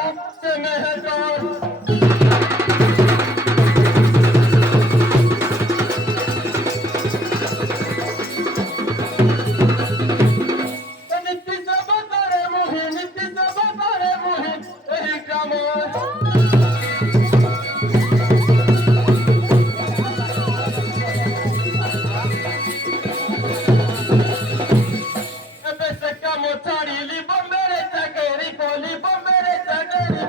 से मेहरबान नित्य सब तारे मोहि नित्य सब तारे मोहि एही कामों एबे से कामों छाड़ी ली बम्बेरे चाकेरी कोली बम्बेरे चाकेरी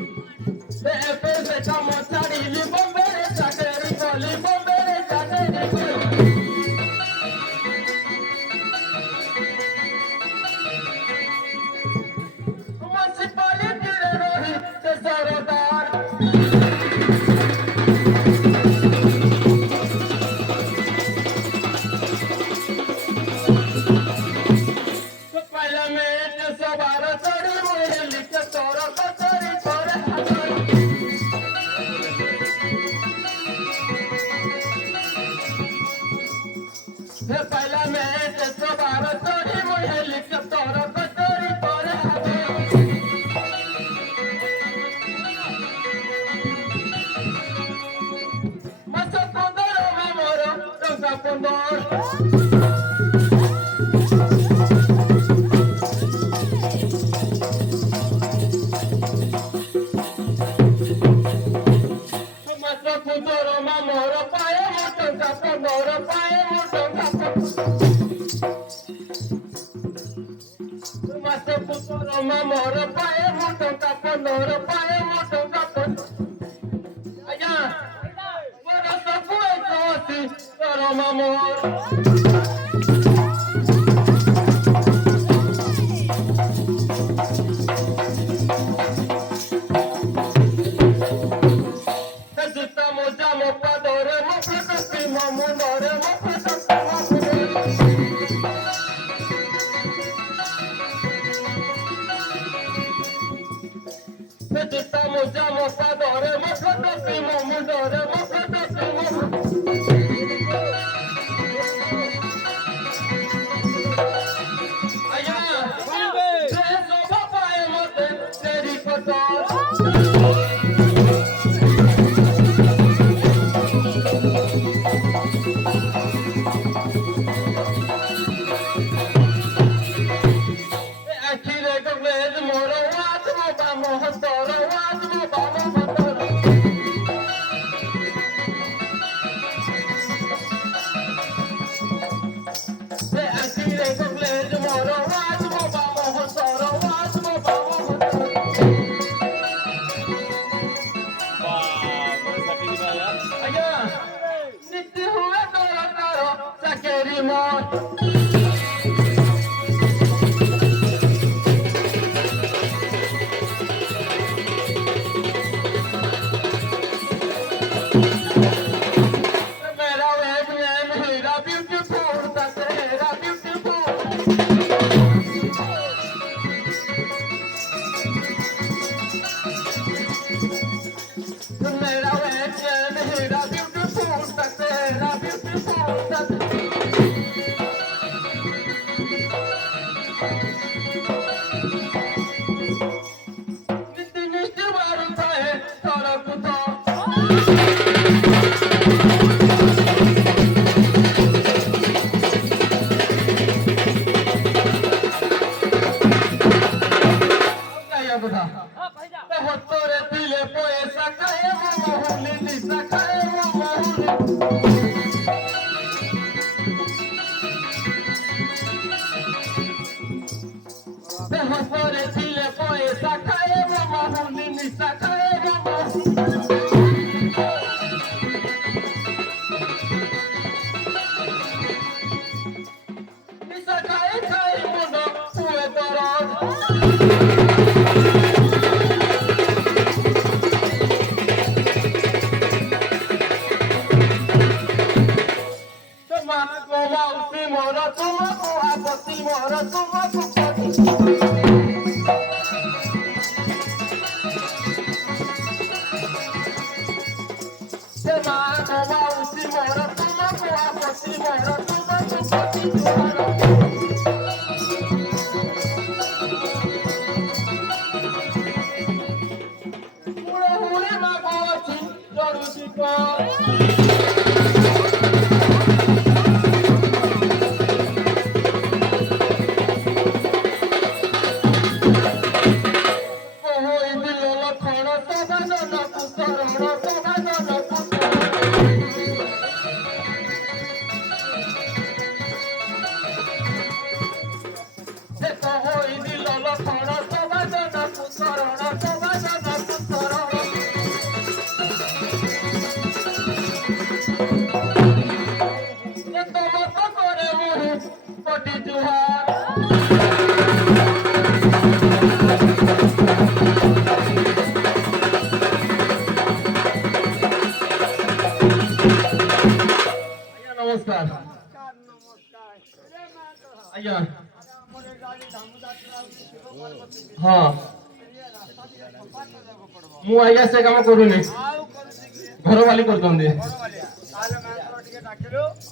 एबे से कामों छाड़ी ली बम्बेरे चाकेरी कोली बम्बेरे चाकेरी मुन्सिपालिटी रे रोही से सरदार पार्लियामेंट सवार चढ़ी मोहि लिख तोर कचरी तोरे पार्लियामेंट सवार चढ़ी मोहि लिख तोर कचरी तोरे मस पंदर मोर टंका पंदर Futuro mamoro pae moto capo moro pae moto capo Maso futuro mamoro pae moto capo moro pae moto capo Allá Moro sa fue cosi Toro mamoro Estamos padore, mofoto primo mundore, mofoto primo. Aya, rezo baba emote, teri kotor. Akire gogel moro wat mo ba mo hastoro wat mo ba mo hastoro. Akire gogel moro wat mo ba mo hastoro wat mo ba mo hastoro. Aya, nitti huwe toro toro sakeri mon. Simora, toma, कोटी जुहार नमस्कार आज्ञा हाँ मु आज्ञा से काम करूनी घर वाली कर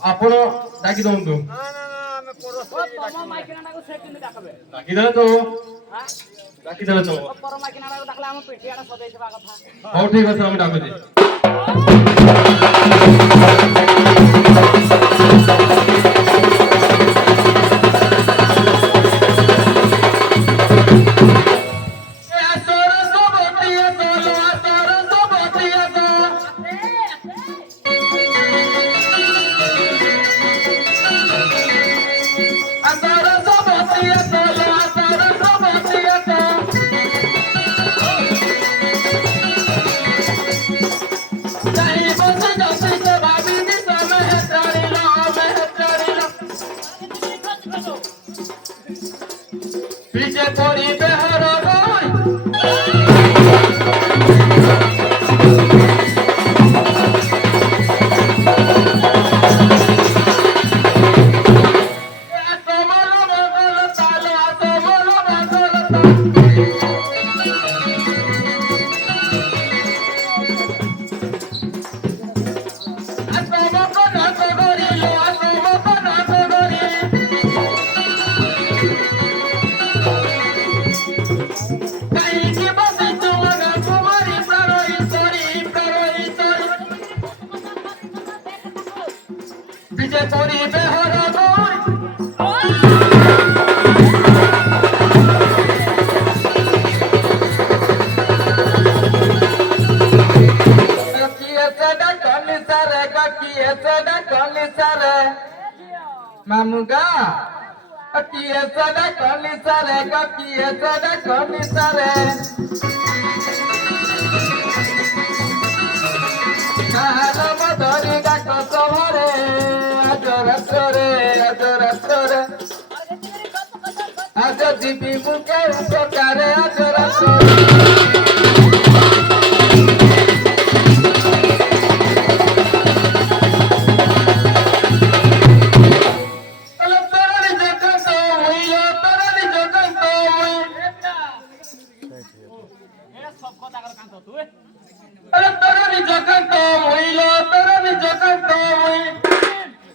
आपण डाकी दंतु डाकी देले तो डाकी देले तो हां ठीक है हम डाकु दे पीछे थोड़ी बेहर पीछे थोड़ी बेहर मामुगा किए सदा कली सारे किए सदा कली सारे काल मधुरी डाक सहरे आज रात्रे आज दीदी मुके उपकारे आज रात्रे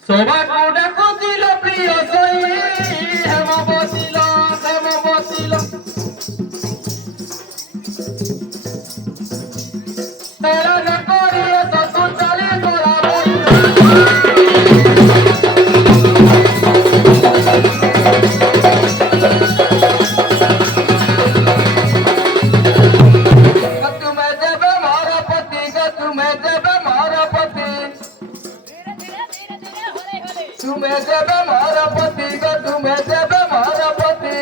सोबा कोडा कोजिलो प्रिय सोई हेम बसिलो तेरा न करिए तो तू चली तोरा तुम्हें देवे मारा पति तुम्हें देवे मारा पति तुम्हें देवे मारा पति तुम्हें देवे मारा पति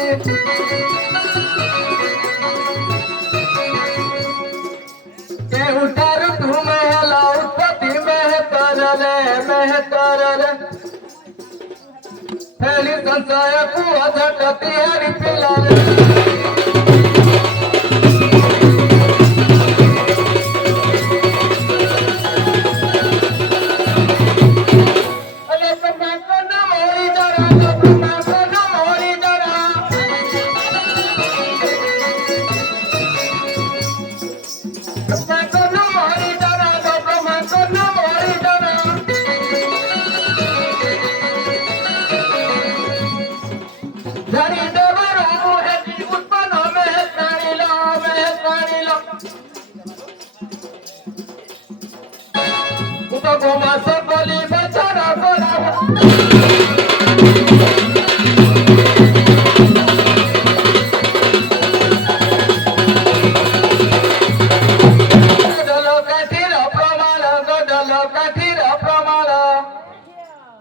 के उठार तुम्हें हेला उत्पत्ति मेहतर रे फैली संशय कुआ झटती हरी पिला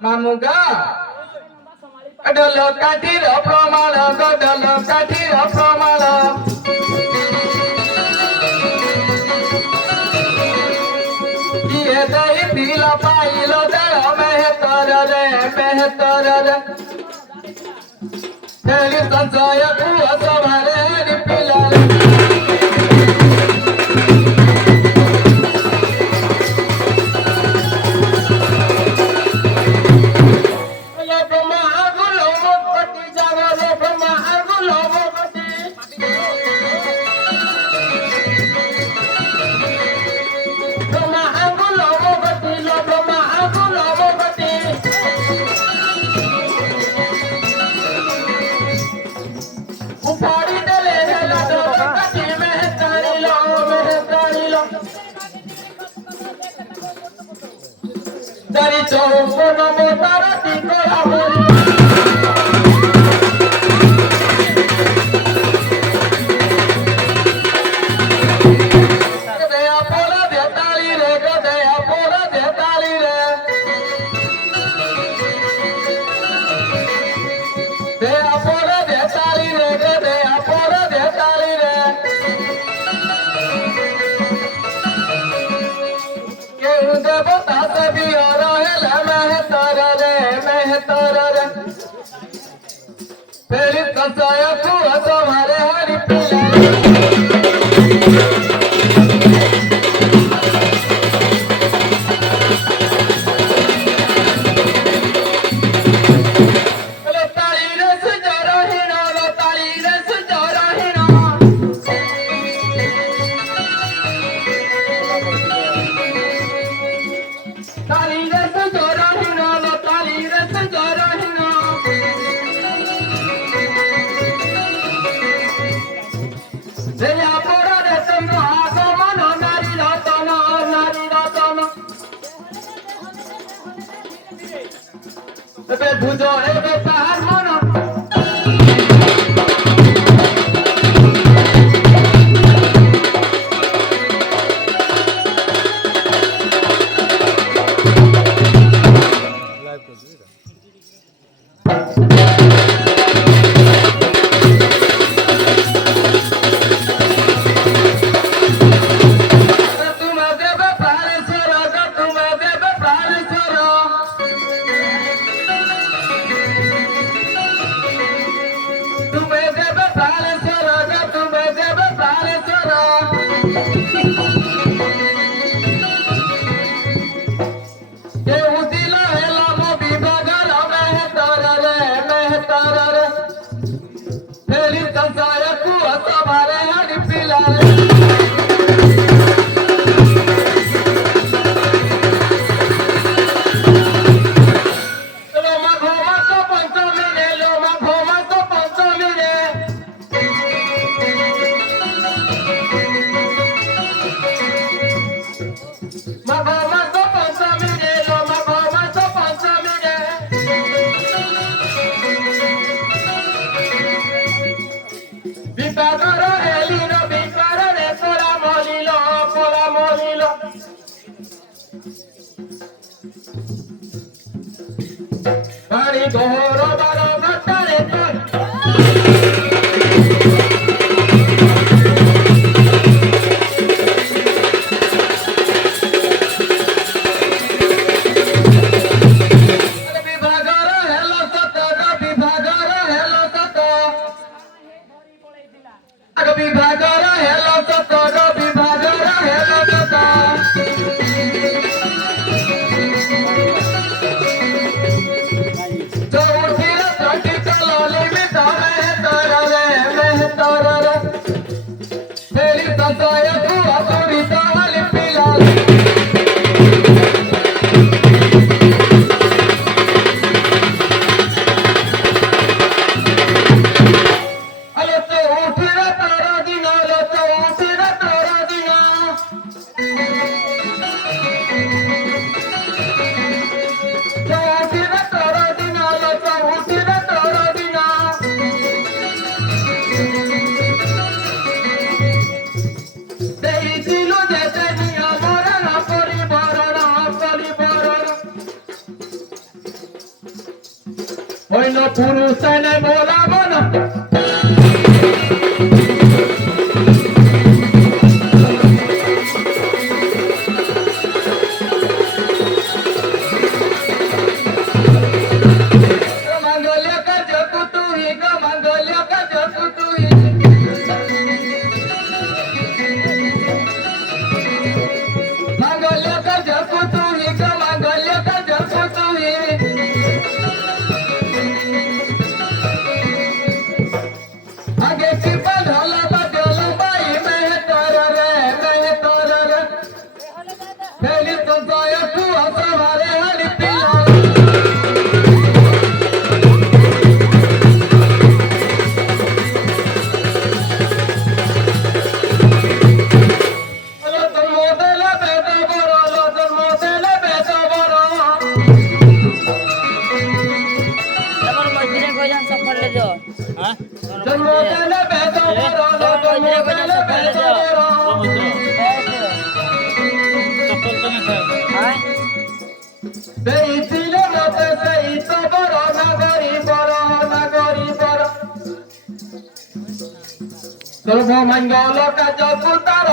मामुगा अडल काठीर प्रमाण गडल काठीर प्रमाण किए दई दिल पाइल दर मेहतर रे Feliz dançaia tua, samaré de pilar. Dari jauh kono motara tiko amor. Gaya pora de tali re, gaya pora de tali re. Gaya pora de tali re, gaya pora de tali re. Que un devota se vio rohela mehtara re. Feliz dançaia tua, samaré hari pilar. Bujo ebe pahar mono. Feliz dançaia tua, samaré hari pilar. Loma ghoma so panchami re, loma ghoma so panchami re. Ma ghoma so panchami re, loma ghoma so panchami re. Bipagara eliro, bipara re, pora molilo, pora molilo. Bari goro baro gatare tor. Bipagara hello sato, bipagara hello sato. Bipagara hello sato, bipagara hello sato. जो उठिया साथी कलोली में तारा रे। तेरी dançaia tua, bonita hari pilar. Alo to uthira tara dina, alo to uthira tara dina. To uthira tara dina, alo to uthira tara dina. Dei dilo jete niya mora na paribarana. Hoy no purusa ne bola bana. Mangolya ka jaku tu hi ka भजन सब पढ़ ले दो हां जन्म देले बेदो बरो जन्म देले बेदो बरो सफल तो नहीं था हां देइतिले मते सेई तो बरो नागरी बरो सर्व मंगल काज पुतार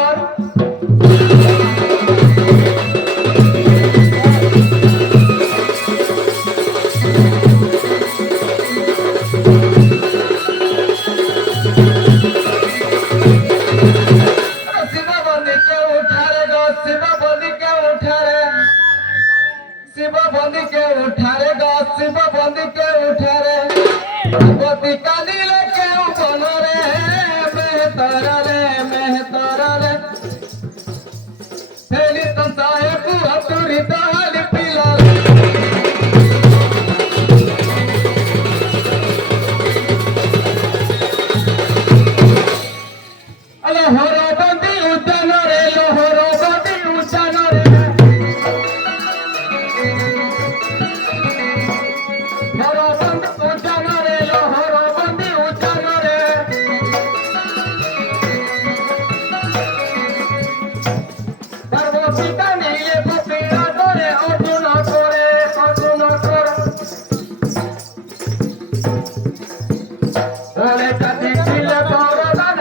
शिव बंदी के उठारे गो शिव बंदी के उठारे शिव बंदी के उठारे गो शिव बंदी के उठारे भगवती काली लेके बन रे मेहतर रे हेली तो साहेब हतुरी दाल पिला लोहरो बंदी उद्यान रे लोहरो बंदी उद्यान रे लोहरो बंदी उद्यान रे लोहरो बंदी उद्यान रे पार्वती का नीले गोपीना करे अर्जुन करे बोले कति किले बरदान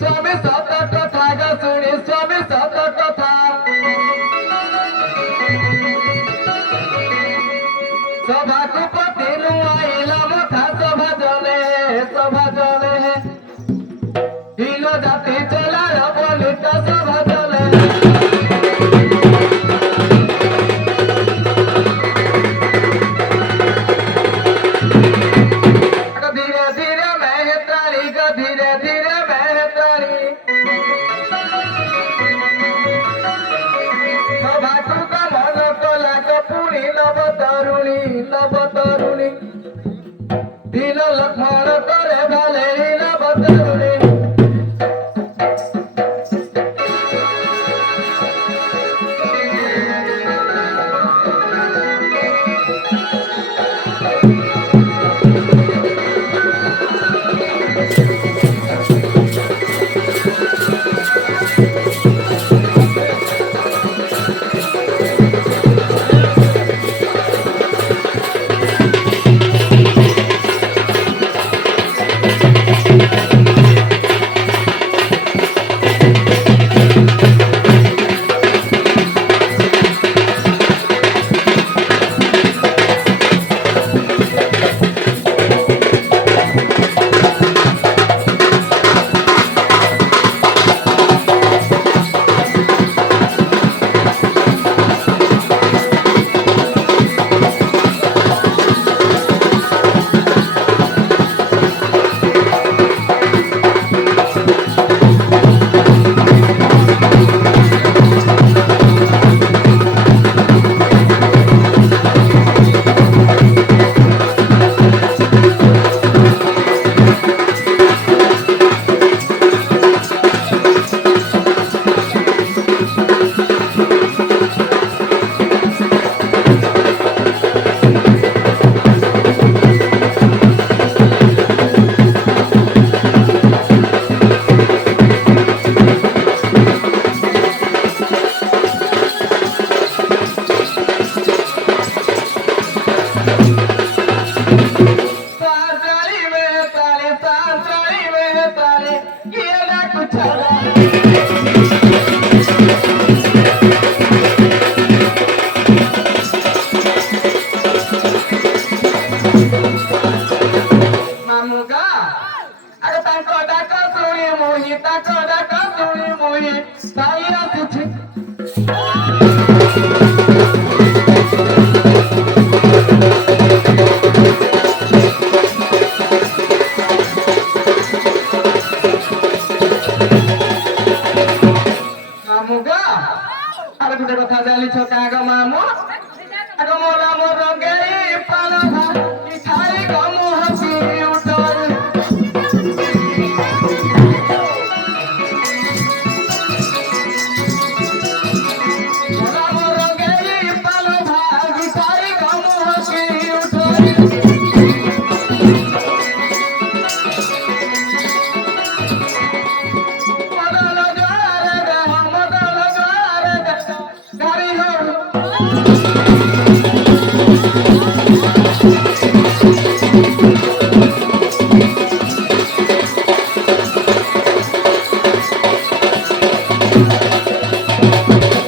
स्वामी सत कथा ग सुनी स्वामी सत कथा सभा कुपति नुआइला मथा सभा जले हिलो जाति चला बोलित सभा जले धीरे धीरे मेहतारी ग धीरे धीरे सभा का मन कला कपूरी लव तरुणी लव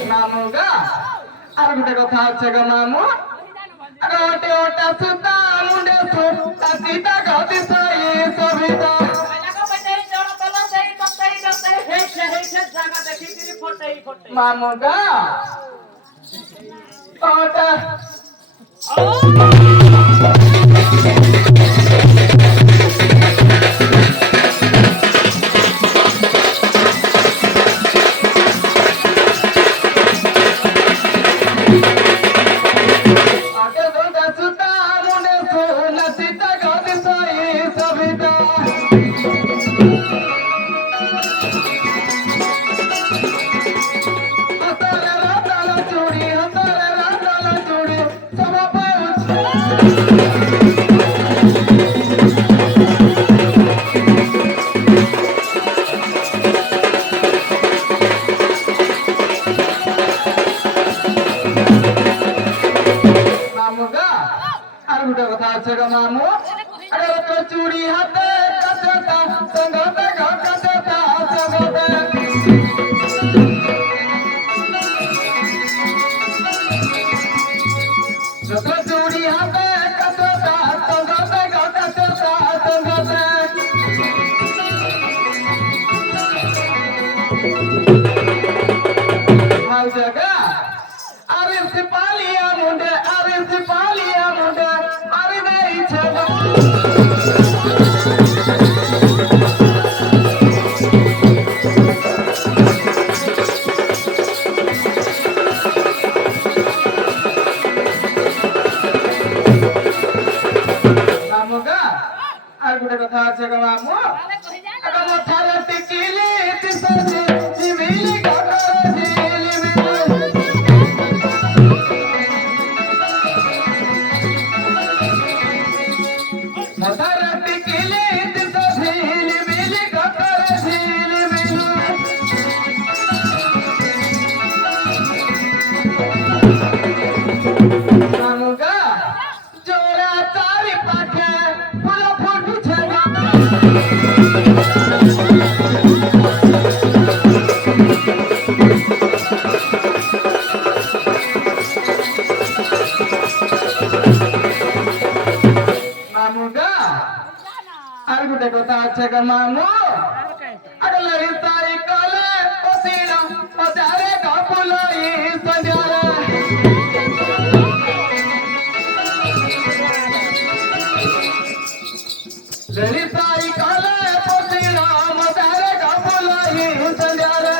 ମାମୁଁଗା ଆଉ ଗୋଟେ କଥା ଅଛି ଗା ମାମୁଁ ଆରେ ଓଟେ ଓଟା ସୁତା ମୁଣ୍ଡେ ସୁତା ଗଦି ସଇ ସବିତା ମାମୁଁଗା ଓଟା ଆକେ ଓଟା ସୁତା ମୁଣ୍ଡେ ସୁତା ଗଦି ସଇ ସବିତା ହତାରେ ରାତାల ଚୁଡ଼ି ସଭା ପାଉଛି ମାମୁଁଗା ଆଉ ଗୋଟେ କଥା ଅଛି ଗା ମାମୁଁ ଆରେ ତ ଚୁଡ଼ି ହାତେ କଚତା ସଙ୍ଗତେ କଚତା ସଙ୍ଗତେ যত চুড়ি হাতে কচতা সঙ্গতে কচতা সঙ্গতে হাউ জায়গা আরে সিপালিয়া মুন্ডে আরে নেই ছেলে ମାମୁଁଗା ଆଉ ଗୋଟେ କଥା ଅଛି ଗା ମାମୁଁ ଆଗ ମଥାରେ ଟିକିଲି ତିସଜି ଝିମିଲି ଗଗରେ ମଥାରେ ଟିକିଲି ତିସଜି ଝିମିଲି ଗଗରେ ଝିଲିମିଲି ମାମୁଁଗା ଜୋড়া চারি পাখে ফুল ফুটুছে মামুঁগা আর গোটে কথা আছে গা মামুঁ আরে লড়ি সাই কলে পতিরা পচারে গপুলই সন্ধ্যারে লড়ি সাই কলে পতিরা পচারে গপুলই সন্ধ্যারে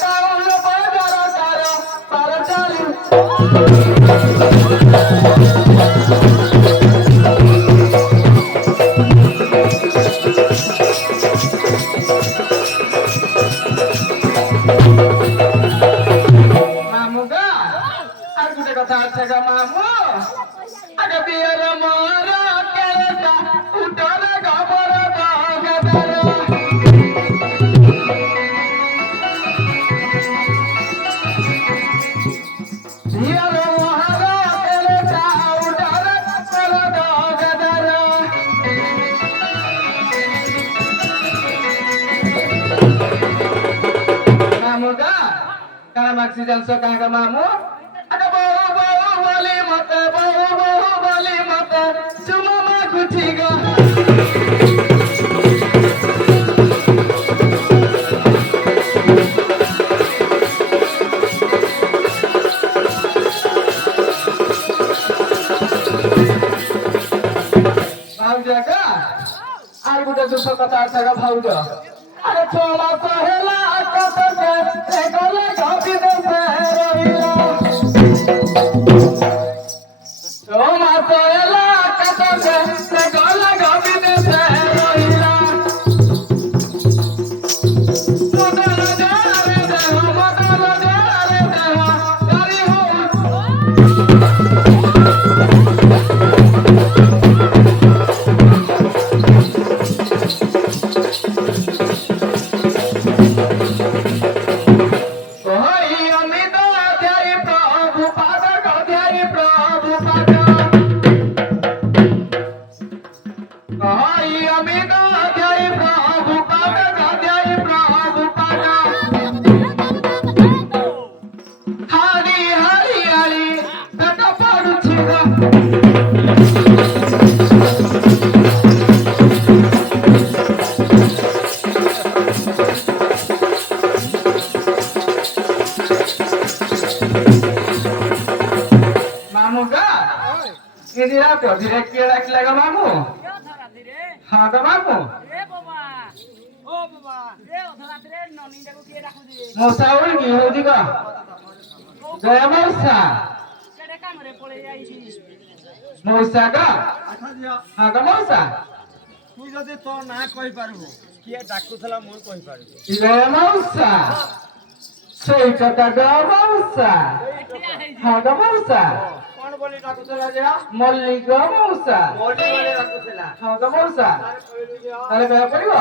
চাউল বাজার কর পার চালু মামুঁগা আর গোটে কথা আছে গা মামুঁ আগে বিয়ের মর কেলেটা উঠরে গবর গগদর বিয়ের মর কেলেটা উঠরে গবর গগদর মামুঁগা কারা মাগছি জানছো কাকা মামুঁ আগে বউ বলি মতে চুমো মাগুছি গো ভাউজাগা আর গোটে দুঃখ কথা আছে গা ভাউজ আরে 6 মাস হেলা কতকে গলে গপি দেশে রহিলা 6 মাস হেলা কতকে গলে গপি দেশে রহিলা মদল জারে দেহ গারি হো तो धीरे के रख लेगा मामू हाँ तो मामू मौसा उड़ गई हो जी का गया मौसा मौसा का हाँ का मौसा তুই যদি তোর না কই পারবো কি ডাকুছলা মই কই পারবো গয়া মৌসা সেই কথা গয়া মৌসা হ্যাঁ গয়া মৌসা কোন বলি ডাকুছলা যে মল্লিক গয়া মৌসা বলি বলি ডাকুছলা হ্যাঁ গয়া মৌসা তাহলে গয়া পড়িব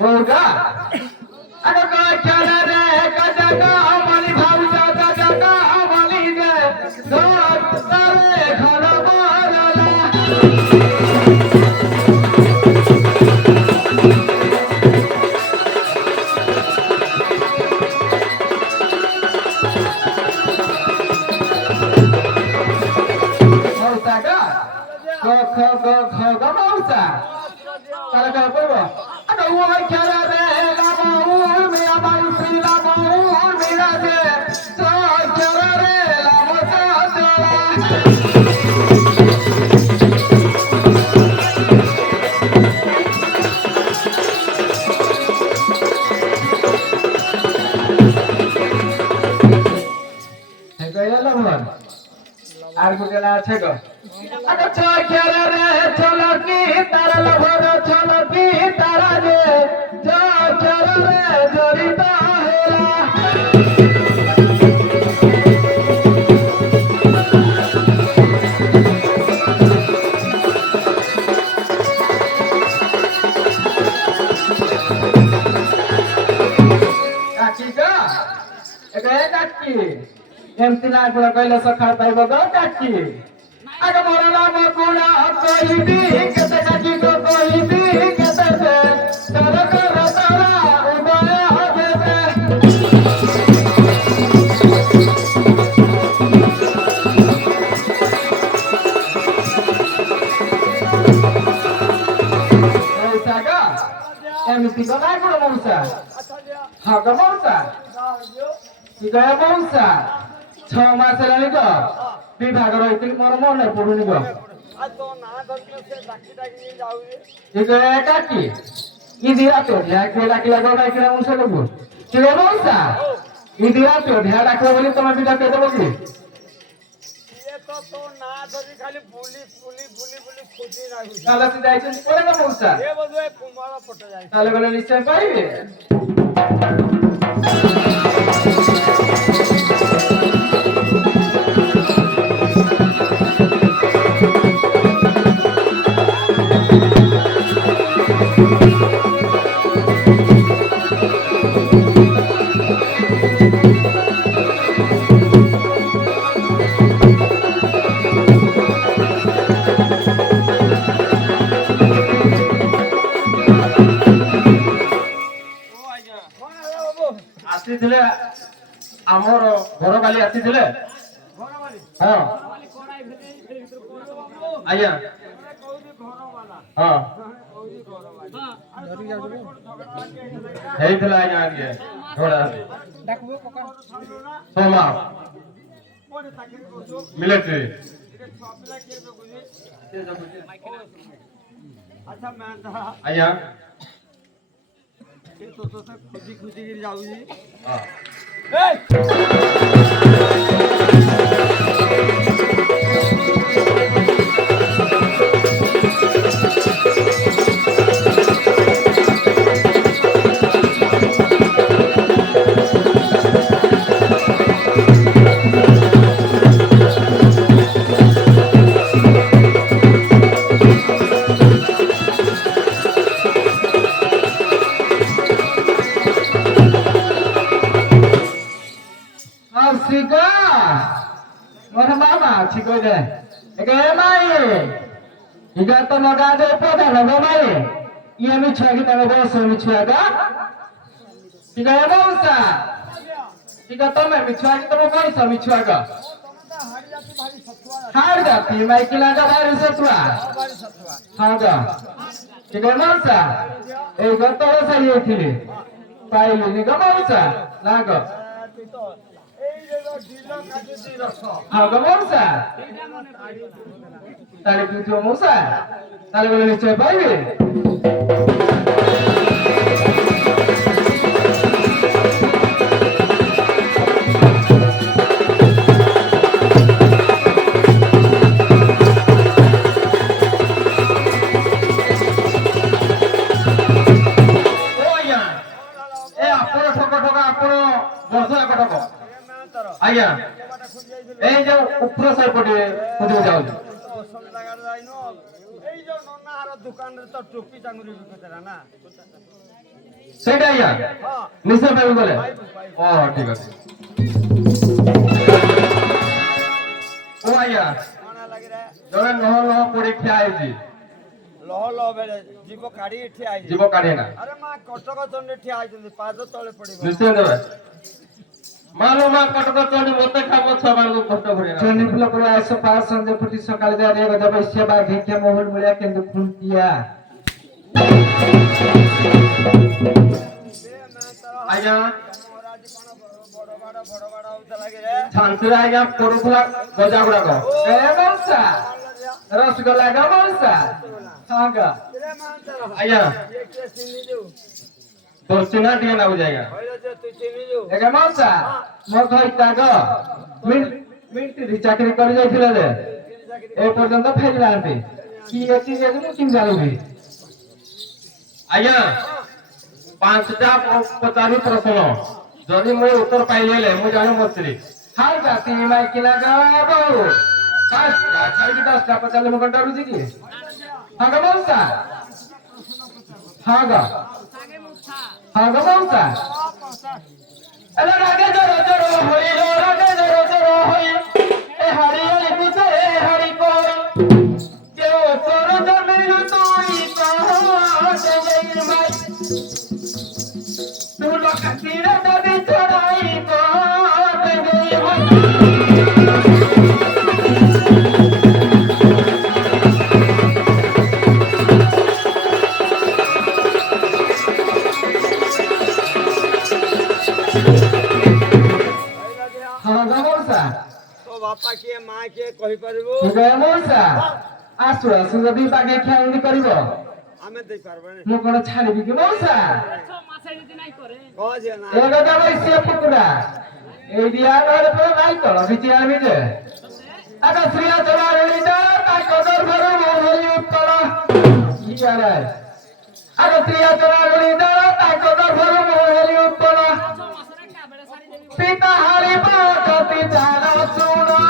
होगा अगर कोई चला रे कजगा हमारी भाऊजा कजगा हमारी जे जोर तारे खाना मारला मौसा का गो मौसा तारा का पड़बो Uai cara re la maur mera baisi la maur mera je so cara re la mosa dala Hai gaya la bhar ar gudela ache go aga so cara re cholo ki tara la bhar cholo ki tara je jo cara re jorita hela kaki ka gaya kaki emti na gula kaila sakha paibo ga kaki aga morala maguna kohibi kete kaki ko kohibi kete se tara kara tara ubaya habebe mausa ga emti ko na gula mausa ha ga mausa gaya mausa 6 মাস হেলানি তো বিভাগ রইতে মোর মনে পড়ুনি গো আজ তো না ধরলে সে ডাকি ডাকি যাও রে ঠিক এটা কি ইদিরা তো ঢাকে ডাকি লাগো না কি মুছে দেব কি রে মৌসা ইদিরা তো ঢা ডাকলে বলি তোমার বিটা কে দেব কি এ তো না ধরি খালি বুলি বুলি বুলি বুলি খুঁজি রাখি তাহলে তুই যাইছিস পরে না মৌসা এ বলবে কুমারা পটে যায় তাহলে বলে নিশ্চয় পাইবে ଆସିଥିଲେ ଆମର ଘର କାଲି ଆସିଥିଲେ ହଁ ଆଜ୍ଞା ହଁ ହେଇଥିଲା ଆଜ୍ଞା ଆଜ୍ଞା ଘୋଡ଼ା ସୋମା ମିଲିଟାରୀ আচ্ছা ম্যান ଆଜ୍ଞା ଏ ତ খুঁজি খুঁজি যাଉଛି ହଁ ମୋର ମାମା ଅଛି କହିଲେ ଏକେ ମାଇ ଇଗା ତ ନଗା ଯେ ପଦା ନବ ମାଇ ଇଏ mi ଛୁଆ କି ତମେ ବସ mi ଛୁଆ ଗା ଇଗା ମଉସା ଇଗା ତମେ mi ଛୁଆ କି ତମେ ବସ mi ଛୁଆ ଗା हार जाती माइकिला का बारी सतुआ हां गा इगो मौसा ए गतरो सही होथिले पाइले नि ग मौसा लाग हां ग मौसा तारे पुछो मौसा तारे बोले निश्चय पाइबे आज्ञा ए जो ऊपर साइड पटे खुदे जाऊ सेटा आज्ञा निश्चय पाइबे बोले ओ ठीक আছে ओ आज्ञा जरे नह नह पड़े खिया आइजी लह लह बेले जीव काढी ठिया आइजी जीव काढे ना अरे मा कटक चंडे ठिया आइजंदी पाद तळे पडिबो निश्चय देबे मालूम कटक चंडी मते खाबो छमान को कष्ट करे ना चंडी फुल करे आस पास संजे फुटी सकाळ दे रे गदा बसिया बा घेके मोहल मुळ्या केंदु खुंटिया आज्ञा शांति आज्ञा करूला गजा गुडा को ए मौसा रसगोल्ला गा मौसा हां आज्ञा तो चिना दिए ना हो जाएगा एक मौसा मो खइता ग मिलिटरी चाकरी कर जाइथिला रे ए पर्यंत फेरला आंते की एती जे मु किन जालुबी आज्ञा पांचटा पचारी प्रश्न जदि मो उत्तर पाइले मु जाने मस्त्री हाय जाती माइकिला गा बहु फास्ट खाली 10टा पचाले मु घंटा रुजी की हां ग मौसा हां ग हां ग मौसा अरे रागे जरो जरो होई रो रागे जरो जरो होई ए हरि हरि कुसे हरि को के ओ तोर जमीन तोई कहां से गई माई तू लोग तीर दबी चढ़ाई को पे गई माई बापा के मां के कहि परबो गय मौसा आसु आसु जदी बागे खाउनी करबो हमें दे परबो मु कोन छाड़बी कि मौसा मासे जदी नै करे हो जे ना ए गदा बैसे फुकुडा ए दिया रे पर नाइ तळ बिची आबी जे आगा श्रीया चला रेली दा ता कदर भरो मोहली उत्तर इया रे आगा श्रीया चला रेली दा ता कदर भरो मोहली उत्तर पिता हरि पार्वती जाना सुना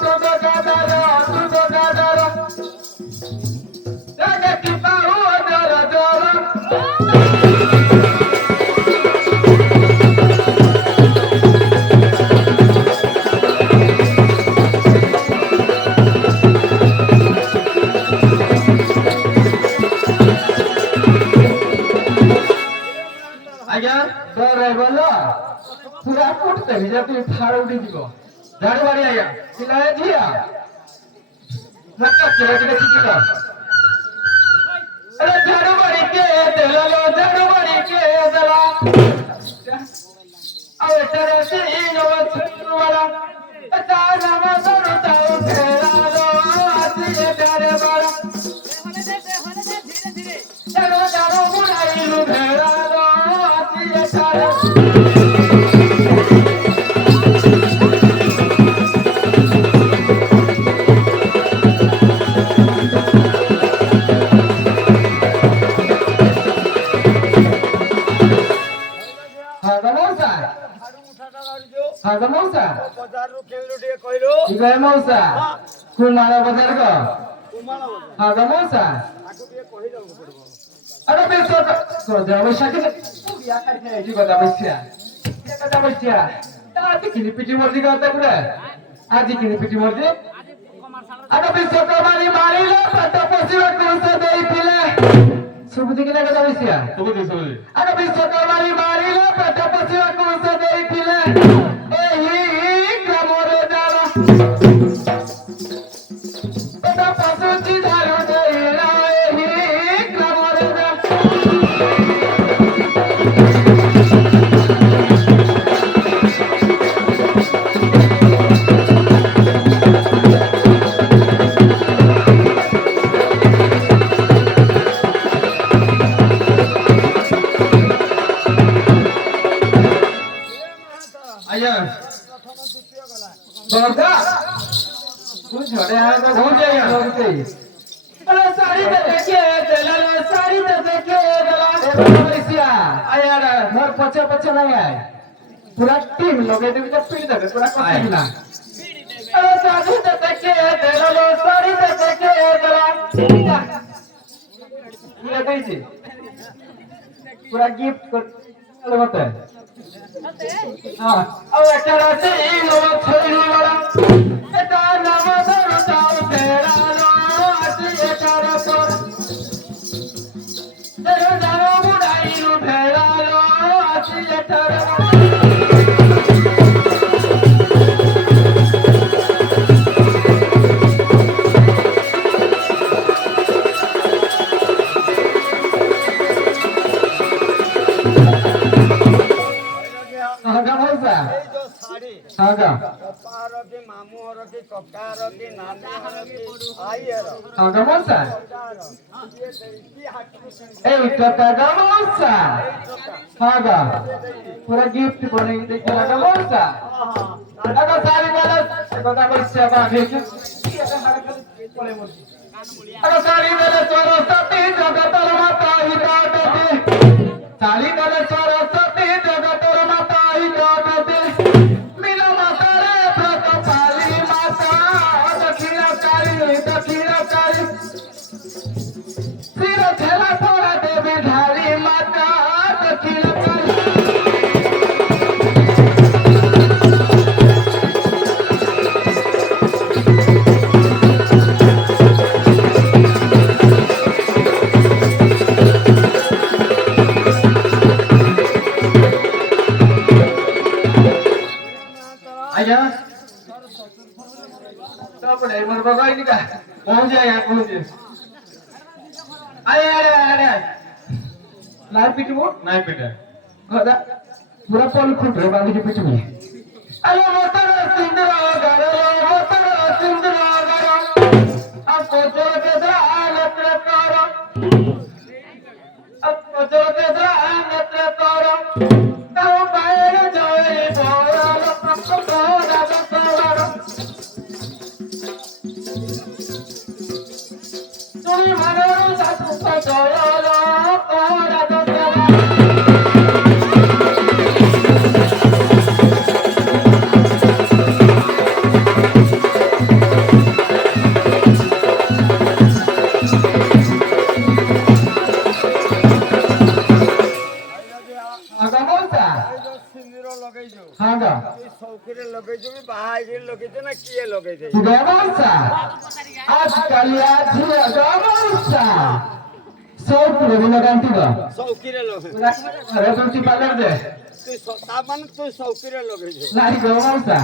सुद गादर जगे की बाहु जर जर आज्ञा डर बोला पूरा कुटते भी जब तू फाड़ उड़ी दिगो झाड़ू बाड़ी आया सिलाया जिया मक्का चले चले चिचिका अरे झाड़ू बाड़ी के देला लो झाड़ू बाड़ी के देला अरे तेरे से नो छुनु वाला तारा मा सरो ताऊ तेरा लो आती है तेरे बाड़ा धीरे धीरे चलो जानो बुढ़ाई लो तेरा लो आती है तारा हां ग मौसा बाजार रो केलो डे कहिलो इगय मौसा कुमार बाजार ग कुमार हां ग मौसा आको डे कहि जाऊ पड़बो अरे बेसो तो जावशा के तू बिया करने जी गदा बसिया ये गदा बसिया ता किनी पिटी वर्दी करता पुरा ଆଜି କିଣି ପିଟି ମରିଛି ଆଗ ବିଶ୍ୱକର୍ମାରୀ ମାରିଲେ ପେଟ ପୋଷିବାକୁ ସେ ଦେଇଥିଲେ ଶୁଭୁଛି କି ନା କଥା ବିଷୟା ଶୁଭୁଛି ଆଗ ବିଶ୍ୱକର୍ମାରୀ ମାରିଲେ ପେଟ ପୋଷିବାକୁ ସେ ଦେଇଥିଲେ ଏହି ଗ୍ରାମରେ ଜାଳ ପେଟ ପୋଷୁଛି ଝାଡୁ ଦେଇଲା ଏହି ଗ୍ରାମରେ ଜାଳ आया बरदा तू झड़े आया तो हो जाएगा बोलते अरे साड़ी में देखिए चला साड़ी में देखिए जरा मलेशिया आया रे मोर पछे पछे नहीं आए पूरा टीम लोगे टीम जब पीड़ दे पूरा कसी ना अरे साड़ी में देखिए चला साड़ी में देखिए जरा ये कैसे पूरा गिफ्ट कर चलो मत हाँ अब क्या रहते हैं लोग थोड़ी वाला এটা নাম ধরো তাও ফেরালো আসি এটার পর এর জানো মুড়াইলু ফেরালো আসি এটার आगा पार के मामू हर के ककार के नानी हर के आई हर आगा मौसा ये की हाथ ए टका मौसा आगा पूरा गिफ्ट बने देखिए लगा मौसा आगा सारी गलत आगा बच्चा बागे आगा सारी गलत सरस्वती जगतर माता हिता दे सारी गलत सरस्वती जगतर माता हिता दे आया सब बड़े मर बगाई निका पहुंच जाए यहाँ पहुंच जाए अरे लाल पिटू नहीं पिटे होदा पूरा पल खुट रे बांध के पिटू अरे मोतर सिंदरा गरो अब कोचो के नत्र करो अब कोचो के नत्र करो ताऊ बाहर जाए बोरा बोरा बोरा तुम मनो सासु पजोलो बोरा बोरा हागा सौखीरे लगे जो भी बाहर के लगे जो ना किए लगे जो गमौसा आजकल या झिया गमौसा सौखीरे बिना गांती का सौखीरे लगे अरे तुलसी पालर दे तू सामान तू सौखीरे लगे जो नाही गमौसा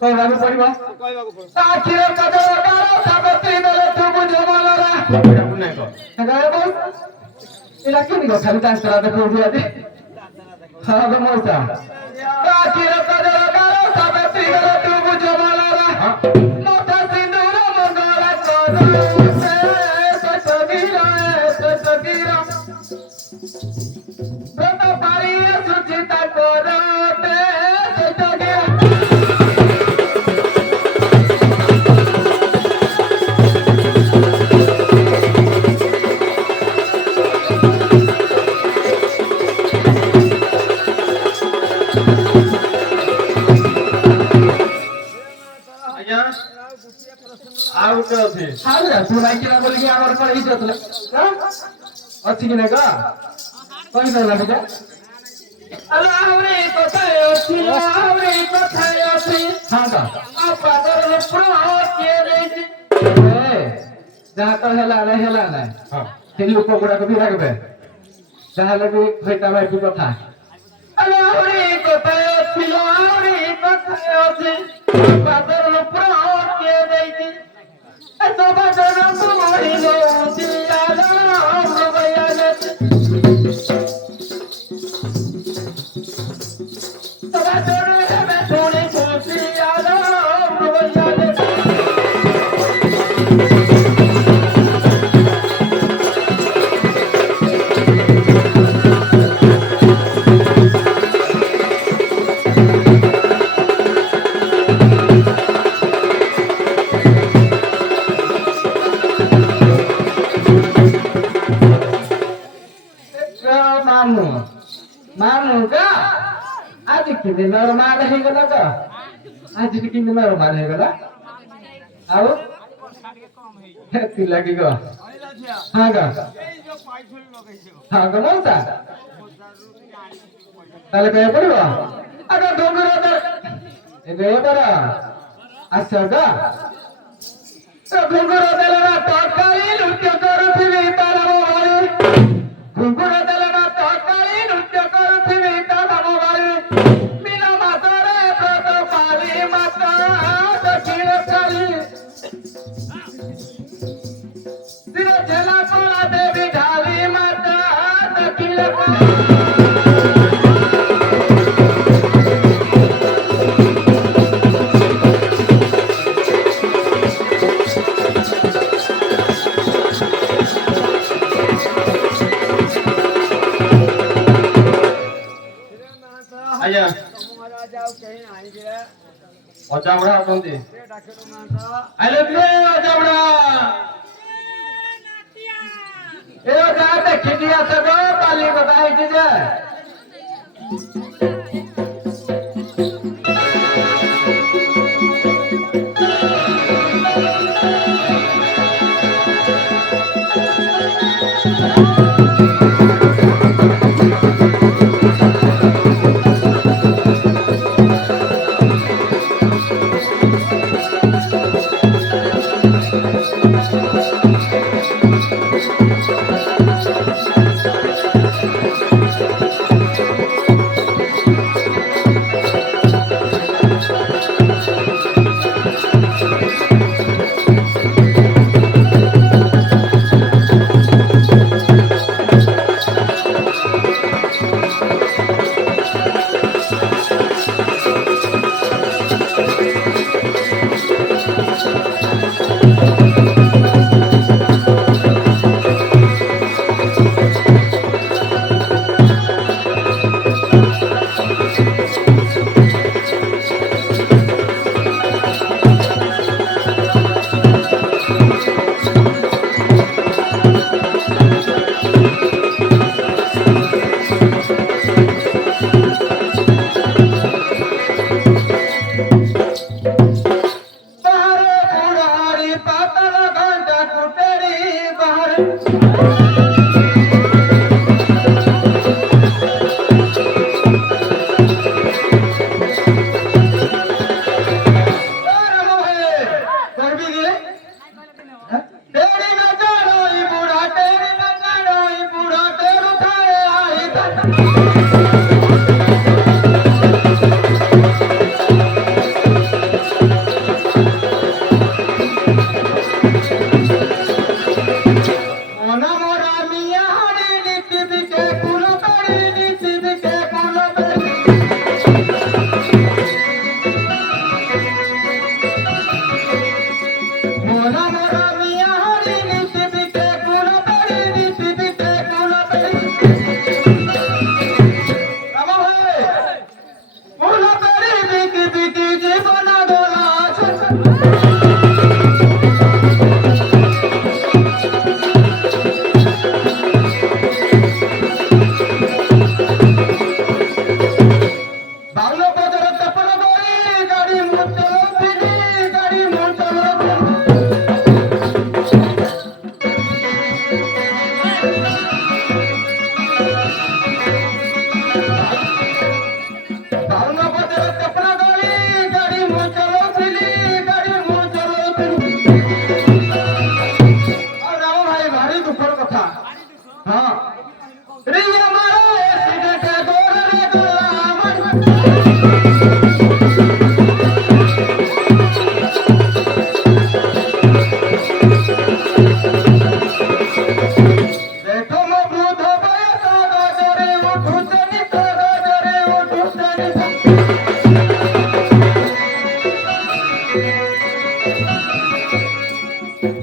कोई बाबू पड़िबो कोई बाबू पड़ ताखिरे कदर गारो साबत्री मेले तू बुझे मालरा एटा पुणे को गमौसा इला क्यों नहीं खाली डांस करा दे को दिया दे हां गमौसा ताखिरे कदर गारो साबत्री मेले तू बुझे मालरा मोटा सिंदूर मंगला कोदो से सतगीरा ब्रत पारी सुचिता कोरोते सतगीरा आया आउ के अछि हां तू नहीं किना बोली कि हमर पर इज्जत ले अच्छी कि नहीं का कोई नहीं बेटा আলো আউরে কোথায় আছি আউরে কোথায় আছি হাঁটা আপাদর প্রকে রেজি যাহা তো হেলা নাই সেই উপগুড়াকে বি রাখবে তাহলে বি হইতা ভাই কথা আলো আউরে কোথায় আছি আউরে কোথায় আছি আপাদর প্রকে রেজি সবা জন মহিলো জিয়ালা ভবায়ালে সবা জন হেবে ধুনি খুশিয়ালা ভবায়ালে मामू मामू का आज किती नॉर्मल हे गला का आज किती नॉर्मल हे गला आओ ती लगी गो हां का हां का मोता তাহলে কে পড়িব আগে ডঙ্গর এবে বড় আচ্ছা গা ডঙ্গর দেলা তরকারি লুটে করুথিবি তারা ভাই ডঙ্গর দেলা তরকারি লুটে করুথিবি তারা ভাই মিনা মাতরে ব্রত পালি মাতা দক্ষিণ কালী সির জেলা কোলা দেবী ঢালি মাতা দক্ষিণ কালী ଆଜ୍ଞା ତମର ଯାଉ କେହି ନାହିଁ ଯେ ଅଜାବଡ଼ା ଅଛନ୍ତି ସେ ଡାକିଲୁ ନା ଆଇଲେ ବେ ଅଜାବଡ଼ା ଏ ଅଜା ଦେଖିକି ଆସ ଗো କାଲି କଥା ହେଇଛି ଯେ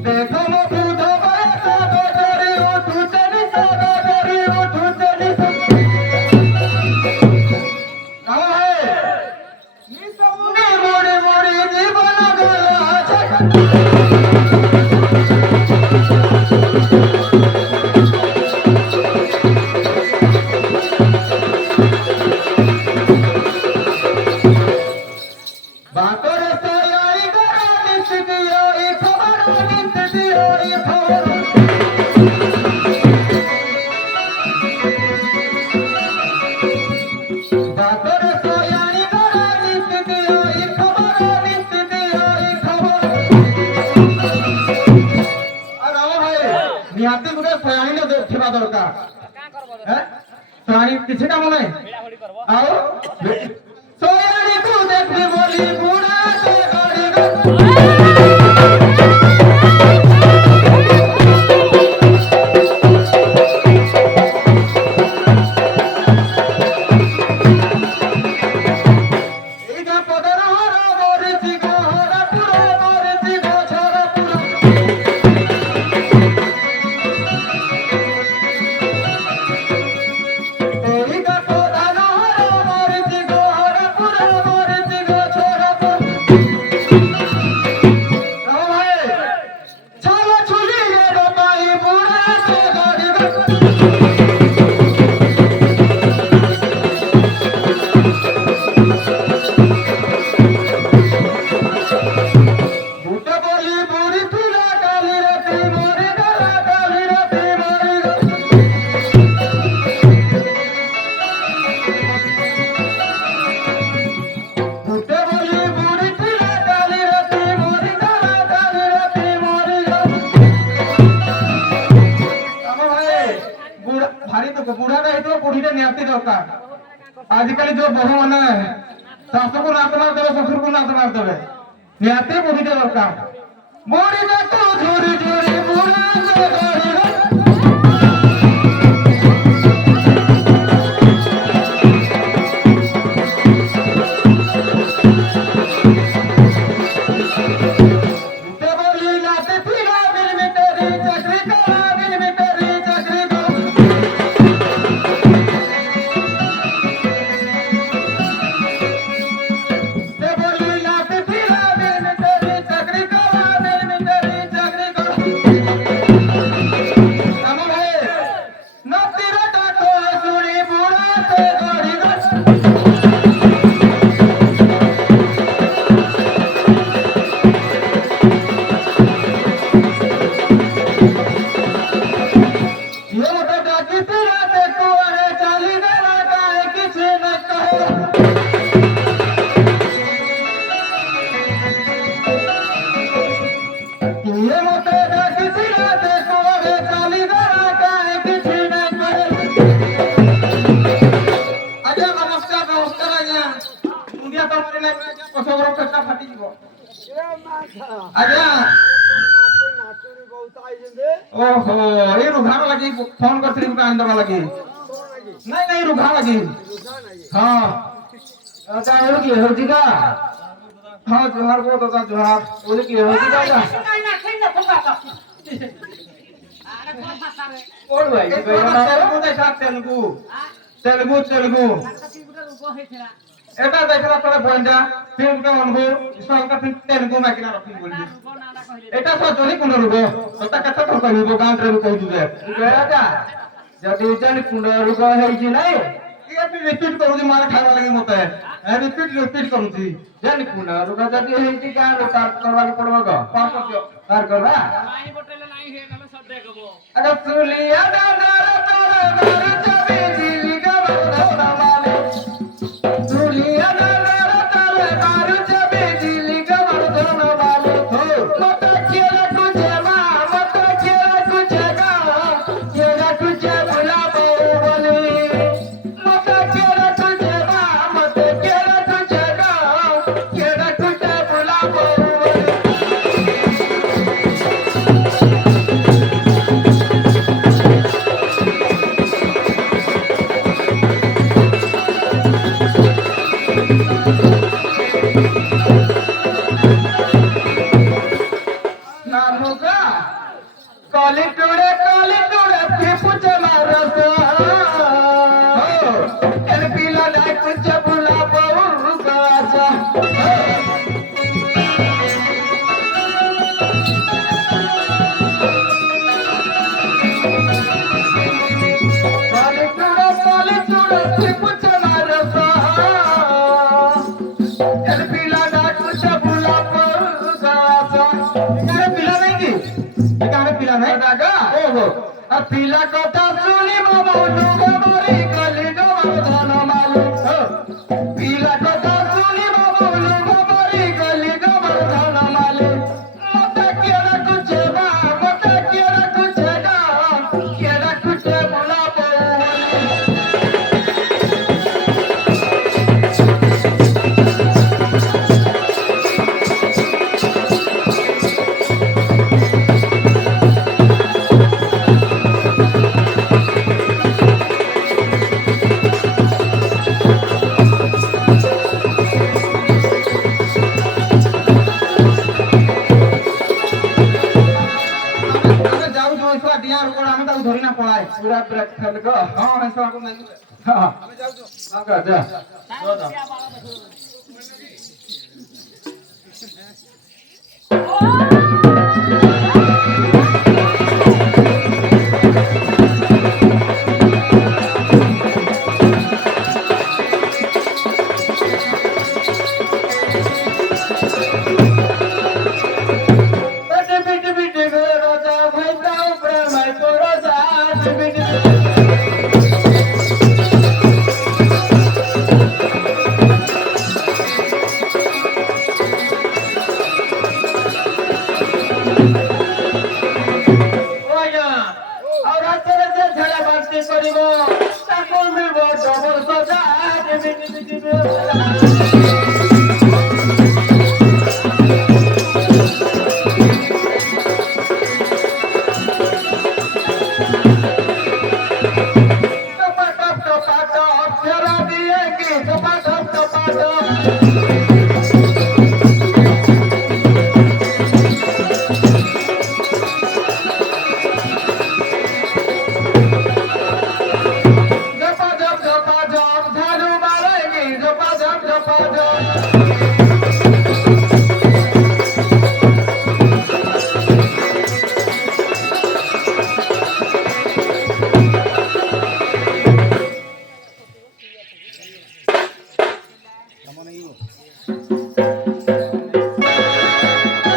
देखो मो दूध बरे सागरी उठू चली सागरी उठू चली कहाँ है मोड़ी मोड़ी जीवन गया छक बातों रे सोयाई गरा नित दियोई खबर नित दियोई खबर बातों रे सोयाई गरा नित दियोई खबर नित दियोई खबर अरे ओ भाई निहाती गुटे सोयाई ने देखिबा दरकार हैं सोयाई किछि काम नै आओ सोयाई तू देखबी बोली बुढ़ा से गाड़ी गो इगा पदर हरा मोरची गो हरा पुरा मोरची गो छोरा पुरा इगा पदर हरा मोरची गो हरा पुरा मोरची गो छोरा पुरा ओ भाई छाला छुली रे बाई बुढ़ा से गाड़ी गो भूत बोली बुरी तुला काली रती मोरी गला काली रती मोरी भूत बोली बुरी तुला काली रती मोरी गला काली रती मोरी ଆମ ଭାଇ ବୁଢା ଭାରି ତ ବୁଢାଟା ହେଇଥିବ ବୁଢୀଟା ନିହାତି ଦରକାର ଆଜିକାଲି ଯୋଉ ବୋହୂ ମାନେ ଶାଶୁକୁ ନାତ ମାରିଦେବେ ଶ୍ୱଶୁରକୁ ନାତ ମାରିଦେବେ ନିହାତି ବୁଢୀଟା ଦରକାର ବୁଢୀଟା ତୁ ଝୁରି ଝୁରି ବୁଢା ସେ ଗାଡିର भूत बोली लाते फिरा मिलिमिटरी चाकरी करा मिलिमिटरी चाकरी करा ते बोली लाते फिरा मिलिमिटरी चाकरी करा मिलिमिटरी चाकरी करा ଆମ ଭାଇ ନତିର ଡାକ ଶୁଣି ବୁଢା ସେ ଗାଡି ଗଛ ये मोटा डाकी तेरा ते कुआरे चाली गला काहे किसी न कहे ये मोटा डाकी तेरा ते कुआरे चाली गला काहे किसी न कहे आजा नमस्कार नमस्कार आज्ञा मुंडिया तो मारे ना कसबर पेटा फाटी जीवो ଏ ମାଥା आज्ञा ନାଚୁରୀ ବହୁତ ଆଇଛନ୍ତି ओहो ये रुघार लगी फोन करथि गुटा आन दबा लगी କଣ ଲାଗି नहीं नहीं रुघा लगी ବୁଝା ନାଗି हाँ अच्छा हो की होती का हाँ जोहार को तो जोहार बोले की होती का और भाई तेलुगु देखा तेलुगु तेलुगु तेलुगु एटा देखला तोरे बंजा फिल्म का अनुभव इसका का फिल्म तेलुगु में किना रखी बोली एटा सो जोनी कुंड रुगो ओता कथा तो कहबो गांव रे कहि दिबे गया जा जदी जन कुंड रुगो हेइ छी नै ये भी रिपीट करू दी मार खावा लगे मते रिपीट करू छी जन कुंड रुगो जदी हेइ छी गांव रो तार करवा पड़बो ग पार कर दियो तार करबा नाही बटेले नाही हे गले सब देखबो अरे सुलिया दादार तोरे घर चबी दिली ग बरदा माले सुलिया दादार तोरे घर चबी दिली ग बरदा माले हो मत केला तुझे मां मत केला तुझे गा केला तुझे भुला बोली मत केला तुझे मां मत केला तुझे गा केला तुझे भुला बोली काली टुड़े पिपुचे मारस एन पीला डाय कुछ बुला बहु गाजा काली टुड़े पिपुचे मारस एन पीला डाय कुछ बुला बहु गाजा इकारे पीला नहीं की इकारे पीला नहीं दादा ओहो अब पीला कथा सुनी बाबा डूबे मारी काली डूबे धन मालू पीला कथा सुनी बाबा डूबे मारी काली डूबे धन मालू मत केरा कुछ बोला धरी ना पड़ाए पूरा ब्रेक फेल को हां मैं सब को नहीं हां हमें जाऊ तो हां का जा बिटे रोजा भाई गाँव प्रेम है तो रोजा और रात रे झगड़ा बांटते करिबो